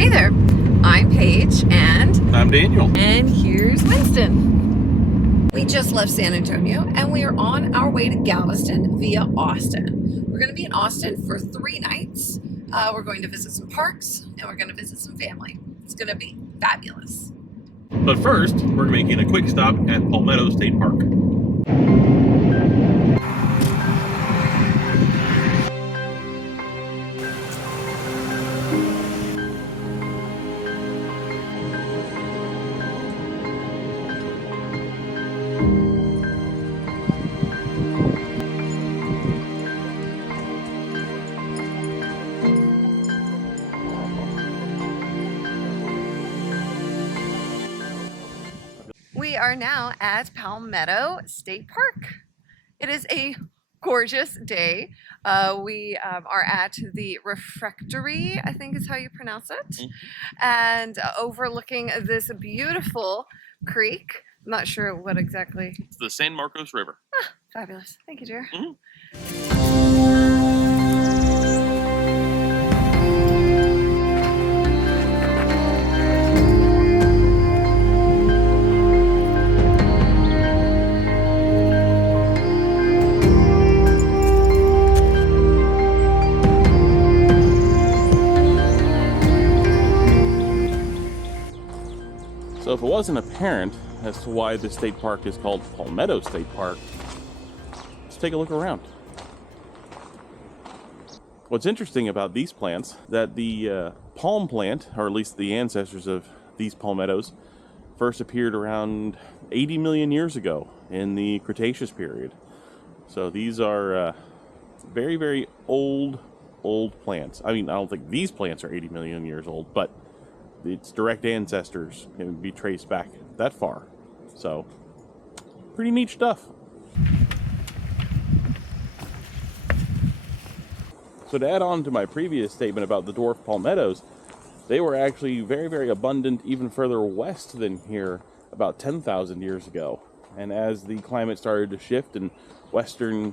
Hey there, I'm Paige and I'm Daniel. And here's Winston. We just left San Antonio and we are on our way to Galveston via Austin. We're going to be in Austin for 3 nights. We're going to visit some parks and we're going to visit some family. It's going to be fabulous. But first, we're making a quick stop at Palmetto State Park. We are now at Palmetto State Park. It is a gorgeous day. We are at the refectory, I think is how you pronounce it, and overlooking this beautiful creek. I'm not sure what exactly. It's the San Marcos River. Ah, fabulous. Thank you, dear. So if it wasn't apparent as to why the state park is called Palmetto State Park, let's take a look around. What's interesting about these plants, that the palm plant, or at least the ancestors of these palmettos, first appeared around 80 million years ago in the Cretaceous period. So these are very, very old plants. I mean, I don't think these plants are 80 million years old, but its direct ancestors can be traced back that far. So, pretty neat stuff. So to add on to my previous statement about the dwarf palmettos, they were actually very, very abundant even further west than here about 10,000 years ago. And as the climate started to shift and western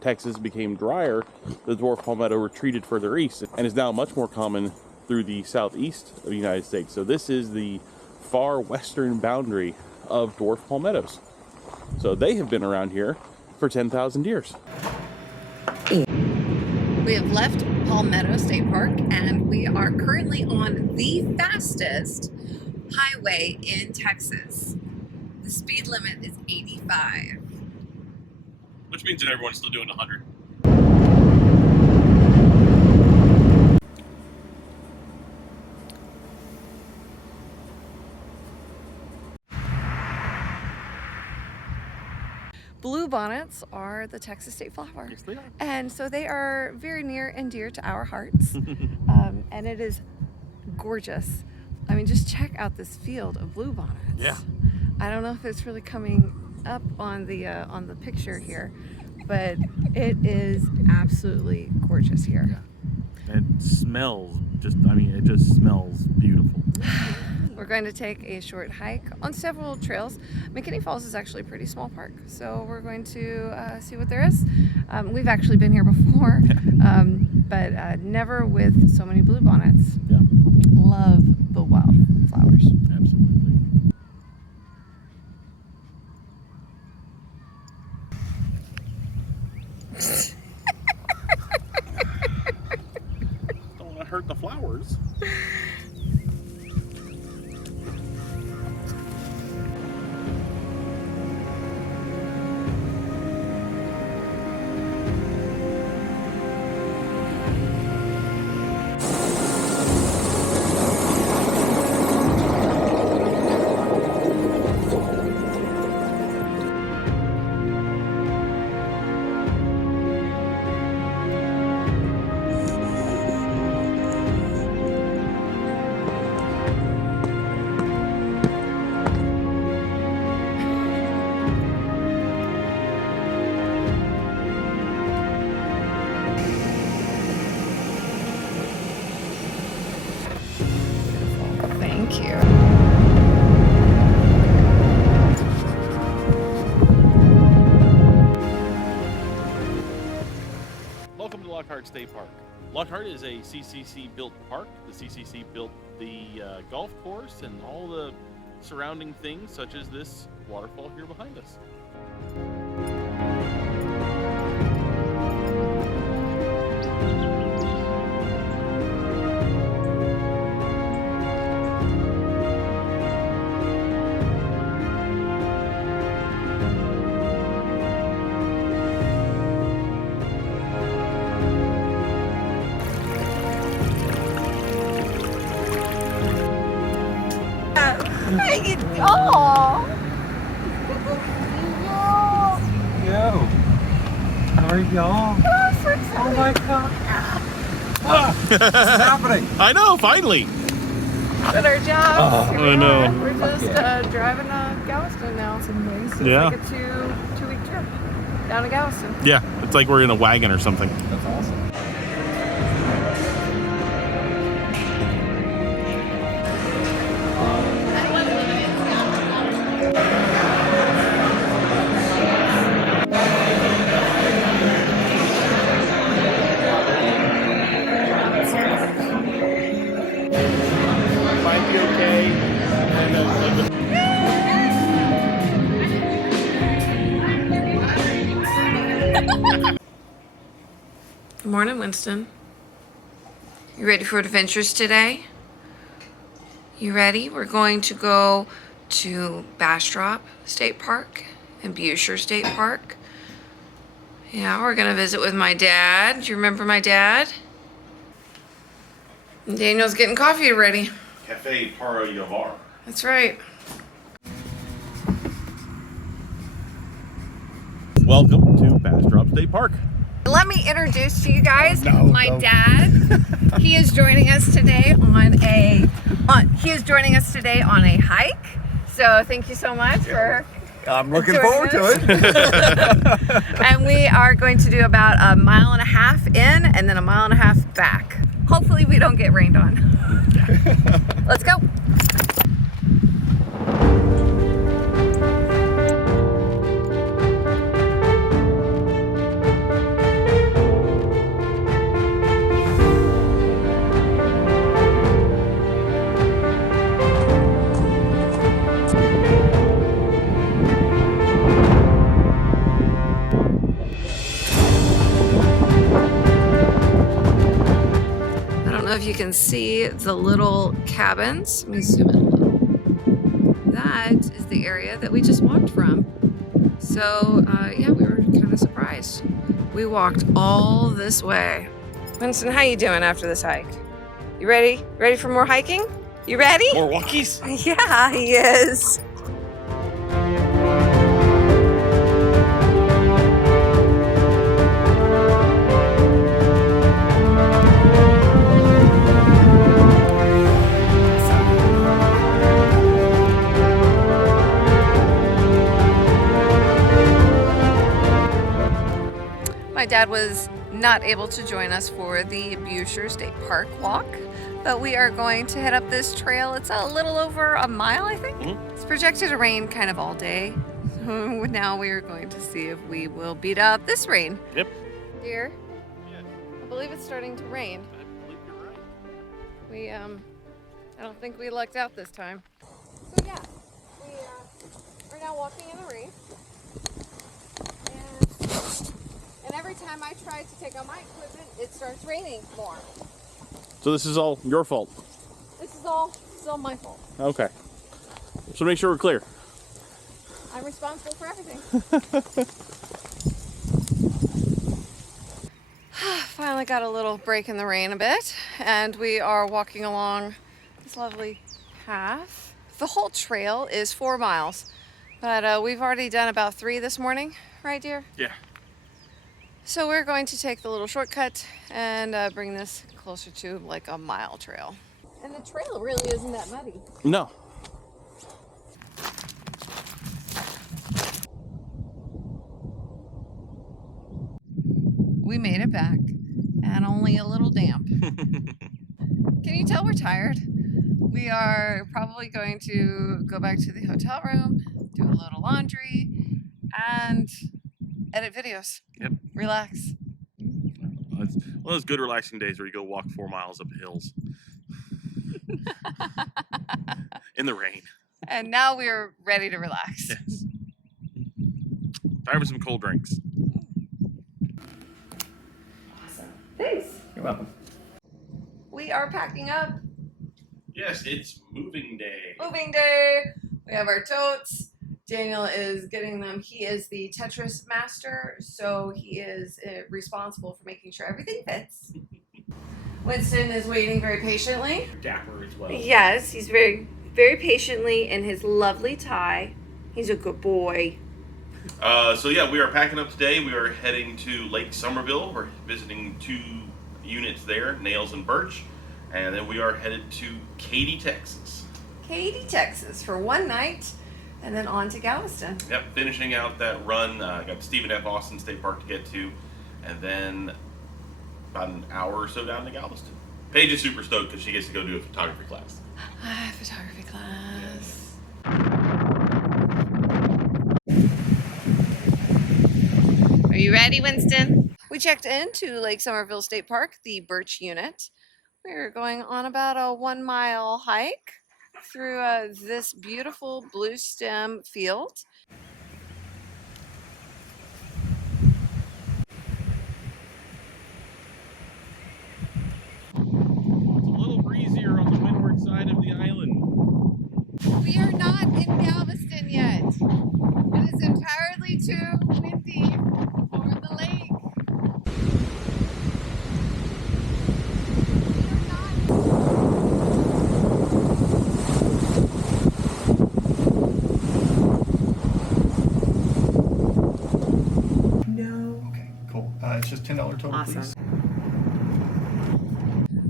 Texas became drier, the dwarf palmetto retreated further east and is now much more common through the southeast of the United States. So this is the far western boundary of dwarf palmettos. So they have been around here for 10,000 years. We have left Palmetto State Park and we are currently on the fastest highway in Texas. The speed limit is 85. Which means that everyone's still doing 100. Bluebonnets are the Texas state flower. Yes, they are. And so they are very near and dear to our hearts. And it is gorgeous. I mean, just check out this field of bluebonnets. Yeah. I don't know if it's really coming up on the picture here, but it is absolutely gorgeous here. Yeah. It smells it just smells beautiful. We're going to take a short hike on several trails. McKinney Falls is actually a pretty small park, so we're going to see what there is. We've actually been here before, but never with so many bluebonnets. Yeah. Love the wildflowers. Absolutely. Don't want to hurt the flowers. Thank you. Welcome to Lockhart State Park. Lockhart is a CCC built park. The CCC built the golf course and all the surrounding things, such as this waterfall here behind us. Oh! Yo, how are y'all? Oh my god. What's happening? I know, finally! Did our job. I know. We're just driving to Galveston now. It's amazing. Yeah. It's like a two-week trip down to Galveston. Yeah, it's like we're in a wagon or something. That's awesome. Might be okay. Good morning, Winston. You ready for adventures today? You ready? We're going to go to Bastrop State Park and Buescher State Park. Yeah, we're gonna visit with my dad. Do you remember my dad? And Daniel's getting coffee ready. Cafe Para Yavar. That's right. Welcome to Bastrop State Park. Let me introduce to you guys my don't. dad. He is joining us today on a hike. So thank you so much for I'm looking joining forward to us. it. And we are going to do about a mile and a half in and then a mile and a half back. Hopefully we don't get rained on. Let's go. I don't know if you can see the little cabins. Let me zoom in a little. That is the area that we just walked from. So yeah, we were kind of surprised. We walked all this way. Winston, how you doing after this hike? You ready? Ready for more hiking? You ready? More walkies? Yeah, he is. My dad was not able to join us for the Buescher State Park walk, but we are going to head up this trail. It's a little over a mile, I think. Mhm. It's projected to rain kind of all day. So now we are going to see if we will beat out this rain. Yep. Dear, Yeah, I believe it's starting to rain. I believe you're right. We, I don't think we lucked out this time. So yeah, we are now walking in the rain. And every time I try to take out my equipment, it starts raining more. So this is all your fault. This is all my fault. Okay. So make sure we're clear. I'm responsible for everything. Finally got a little break in the rain a bit, and we are walking along this lovely path. The whole trail is 4 miles, but we've already done about 3 this morning, right, dear? Yeah. So we're going to take the little shortcut and bring this closer to like a mile trail. And the trail really isn't that muddy. No. We made it back, and only a little damp. Can you tell we're tired? We are probably going to go back to the hotel room, do a little laundry, and edit videos. Yep. Relax. It's one of those good relaxing days where you go walk 4 miles up hills in the rain. And now we're ready to relax. Yes. Time for some cold drinks. Awesome. Thanks. You're welcome. We are packing up. Yes, it's moving day. Moving day. We have our totes. Daniel is getting them. He is the Tetris master, so he is responsible for making sure everything fits. Winston is waiting very patiently. Dapper as well. Yes, he's very patiently in his lovely tie. He's a good boy. So yeah, we are packing up today. We are heading to Lake Somerville. We're visiting 2 units there, Nails and Birch. And then we are headed to Katy, Texas. Katy, Texas for one night, and then on to Galveston. Yep, finishing out that run. Got Stephen F. Austin State Park to get to, and then about an hour or so down to Galveston. Paige is super stoked because she gets to go do a photography class. Photography class. Are you ready, Winston? We checked into Lake Somerville State Park, the Birch unit. We're going on about a 1 mile hike through this beautiful blue stem field. It's a little breezier on the windward side of the island. We are not in Galveston yet. It is entirely too windy for the lake. Okay, cool. It's just $10 total, Awesome. please.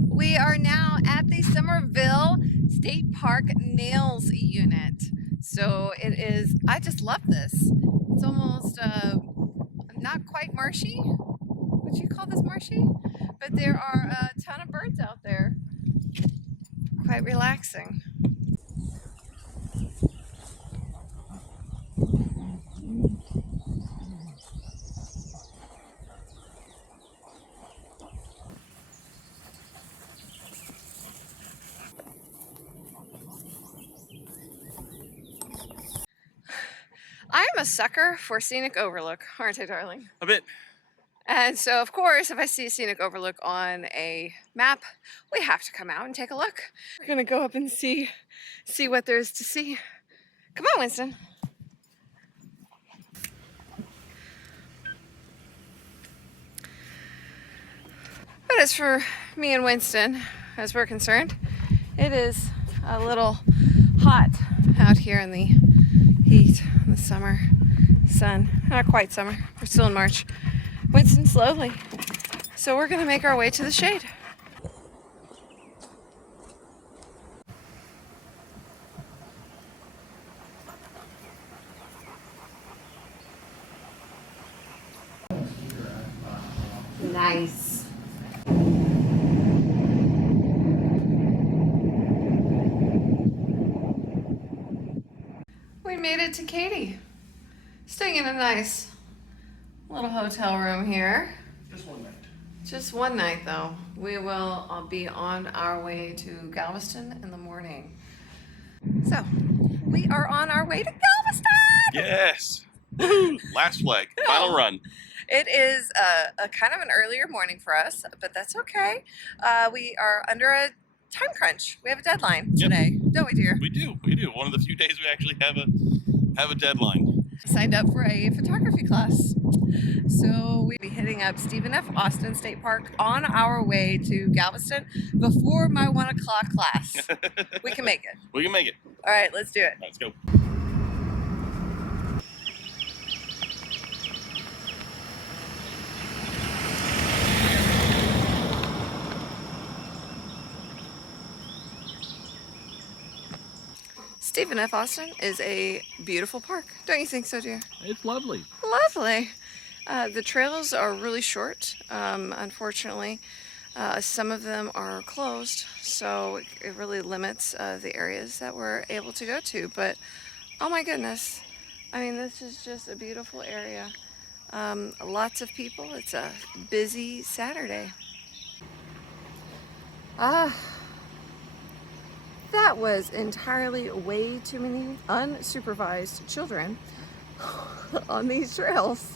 We are now at the Somerville State Park Nails unit. So it is, I just love this. It's almost not quite marshy. Would you call this marshy? But there are a ton of birds out there. Quite relaxing. I'm a sucker for scenic overlook, aren't I, darling? A bit. And so, of course, if I see a scenic overlook on a map, we have to come out and take a look. We're gonna go up and see what there is to see. Come on, Winston. But as for me and Winston, as we're concerned, it is a little hot out here in the heat, in the summer sun. Not quite summer, we're still in March. Winston slowly. So we're gonna make our way to the shade. Nice. We made it to Katy. Staying in a nice little hotel room here. Just one night. Just one night though. We will be on our way to Galveston in the morning. So, we are on our way to Galveston! Yes. Woo! Last flag. Final run. It is a kind of an earlier morning for us, but that's okay. We are under a time crunch. We have a deadline today, don't we, dear? We do. One of the few days we actually have a deadline. Signed up for a photography class. So we'll be hitting up Stephen F. Austin State Park on our way to Galveston before my 1 o'clock class. We can make it. We can make it. All right, let's do it. Let's go. Stephen F. Austin is a beautiful park. Don't you think so, dear? It's lovely. Lovely. The trails are really short, unfortunately. Some of them are closed, so it really limits the areas that we're able to go to. But, oh my goodness, I mean, this is just a beautiful area. Lots of people. It's a busy Saturday. That was entirely way too many unsupervised children on these trails.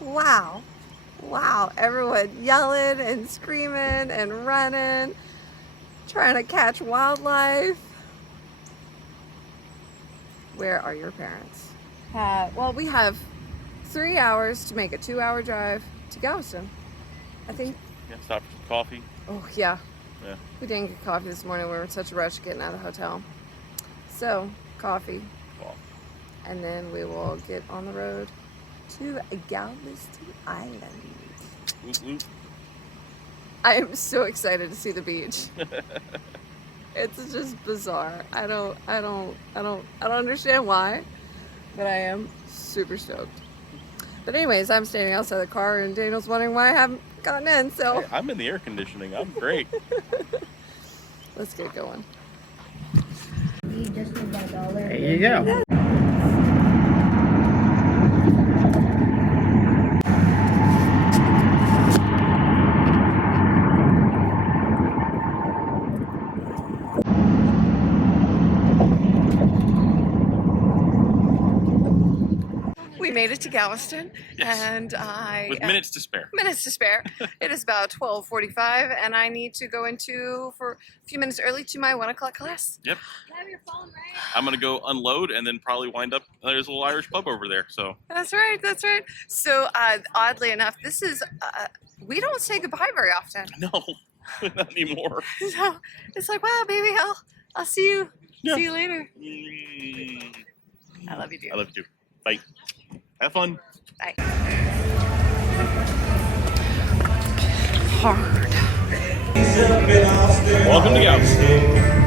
Wow. Wow. Everyone yelling and screaming and running, trying to catch wildlife. Where are your parents? Well, we have 3 hours to make a 2-hour drive to Galveston. I think. Yeah, stop for some coffee. Oh, yeah. Yeah. We didn't get coffee this morning. We were in such a rush getting out of the hotel. So, coffee. Well, And then we will get on the road to Galveston Island. whoop, whoop. I am so excited to see the beach. It's just bizarre. I don't understand why, but I am super stoked. But anyways, I'm standing outside the car and Daniel's wondering why I haven't gotten in, so Hey, I'm in the air conditioning. I'm great. let's get going. You just need that dollar. There you go. We made it to Galveston, Yes. and I With minutes to spare. minutes to spare. It is about 12:45, and I need to go into for a few minutes early to my 1 o'clock class. Yep. You have your phone, right? I'm gonna go unload and then probably wind up. There's a little Irish pub over there. So That's right. That's right. So oddly enough, this is we don't say goodbye very often. no, not anymore. So it's like, wow, baby, I'll see you. Yeah. See you later. Mm. I love you, dude. I love you too. Bye. Have fun. Bye. Hard. Welcome to Galveston.